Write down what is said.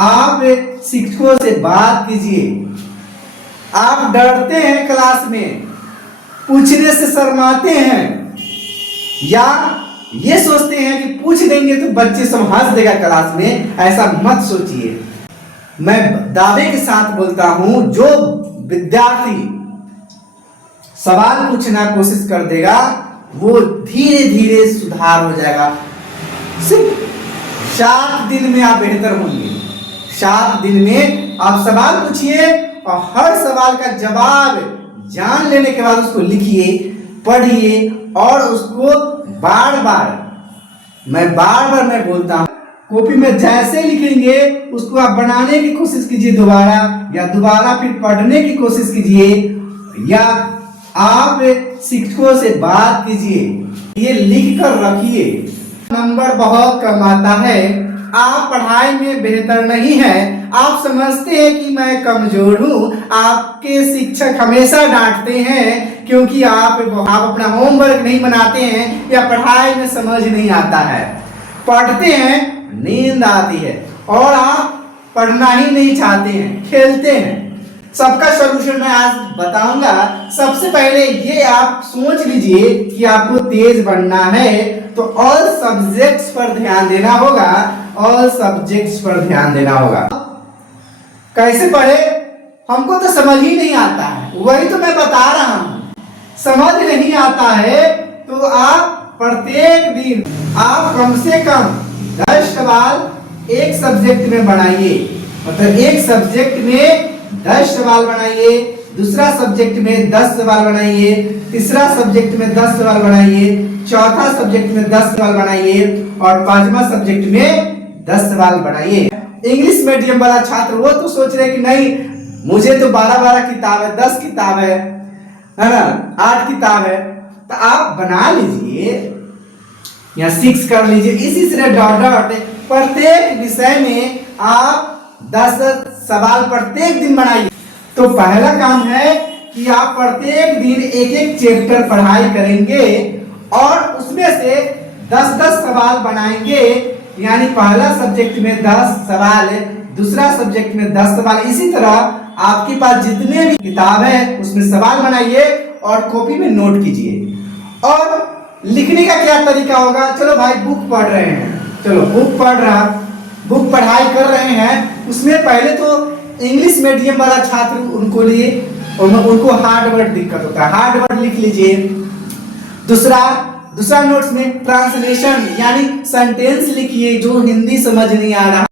आप शिक्षकों से बात कीजिए। आप डरते हैं क्लास में, पूछने से शर्माते हैं, या ये सोचते हैं कि पूछ देंगे तो बच्चे सब हंस देगा क्लास में। ऐसा मत सोचिए। मैं दावे के साथ बोलता हूं, जो विद्यार्थी सवाल पूछना कोशिश कर देगा वो धीरे धीरे सुधार हो जाएगा। सिर्फ 7 दिन में आप बेहतर होंगे। 7 दिन में आप सवाल पूछिए और हर सवाल का जवाब जान लेने के बाद उसको लिखिए, पढ़िए और उसको बार बार मैं बोलता हूं, कॉपी में जैसे लिखेंगे उसको आप बनाने की कोशिश कीजिए दोबारा, या दोबारा फिर पढ़ने की कोशिश कीजिए, या आप शिक्षकों से बात कीजिए। ये लिख कर रखिए। नंबर बहुत कम आता है। आप पढ़ाई में बेहतर नहीं है। आप समझते हैं कि मैं कमजोर हूं। आपके शिक्षक हमेशा डांटते हैं क्योंकि आप अपना होमवर्क नहीं बनाते हैं, या पढ़ाई में समझ नहीं आता है। पढ़ते हैं, नींद आती है, और आप पढ़ना ही नहीं चाहते हैं, खेलते हैं। सबका सलूशन मैं आज बताऊंगा। सबसे पहले ये आप सोच लीजिए कि आपको तेज बनना है तो ऑल सब्जेक्ट्स पर ध्यान देना होगा। ऑल सब्जेक्ट्स पर ध्यान देना होगा। कैसे पढ़े? हमको तो समझ ही नहीं आता है, वही तो मैं बता रहा हूं। समझ नहीं आता है तो आप प्रत्येक दिन आप कम से कम 10 सवाल एक सब्जेक्ट में बनाइए। मतलब एक सब्जेक्ट में 10 सवाल बनाइए, दूसरा सब्जेक्ट में 10 सवाल बनाइए, तीसरा सब्जेक्ट में 10 सवाल बनाइए, चौथा सब्जेक्ट में 10 सवाल बनाइए, और 5वां सब्जेक्ट में 10 सवाल बनाइए। इंग्लिश मीडियम वाला छात्र वो तो सोच रहे कि नहीं, मुझे तो 12 किताब है, 10 किताब है ना, 8 किताब है, तो आप बना लीजिए या 6 कर लीजिए। इसी तरह डॉट डॉट प्रत्येक विषय में आप 10 सवाल प्रत्येक दिन बनाइए। तो पहला काम है कि आप प्रत्येक दिन एक एक चैप्टर पढ़ाई करेंगे और उसमें से 10-10 सवाल बनाएंगे। यानी पहला सब्जेक्ट में 10 सवाल, दूसरा सब्जेक्ट में 10 सवाल। इसी तरह आपके पास जितने भी किताब है उसमें सवाल बनाइए और कॉपी में नोट कीजिए। और लिखने का क्या तरीका होगा? चलो भाई बुक पढ़ रहे हैं, चलो बुक पढ़ाई कर रहे हैं, उसमें पहले तो इंग्लिश मीडियम वाला छात्र उनको हार्ड वर्ड दिक्कत होता है, हार्ड वर्ड लिख लीजिए। दूसरा नोट्स में ट्रांसलेशन यानी सेंटेंस लिखिए जो हिंदी समझ नहीं आ रहा।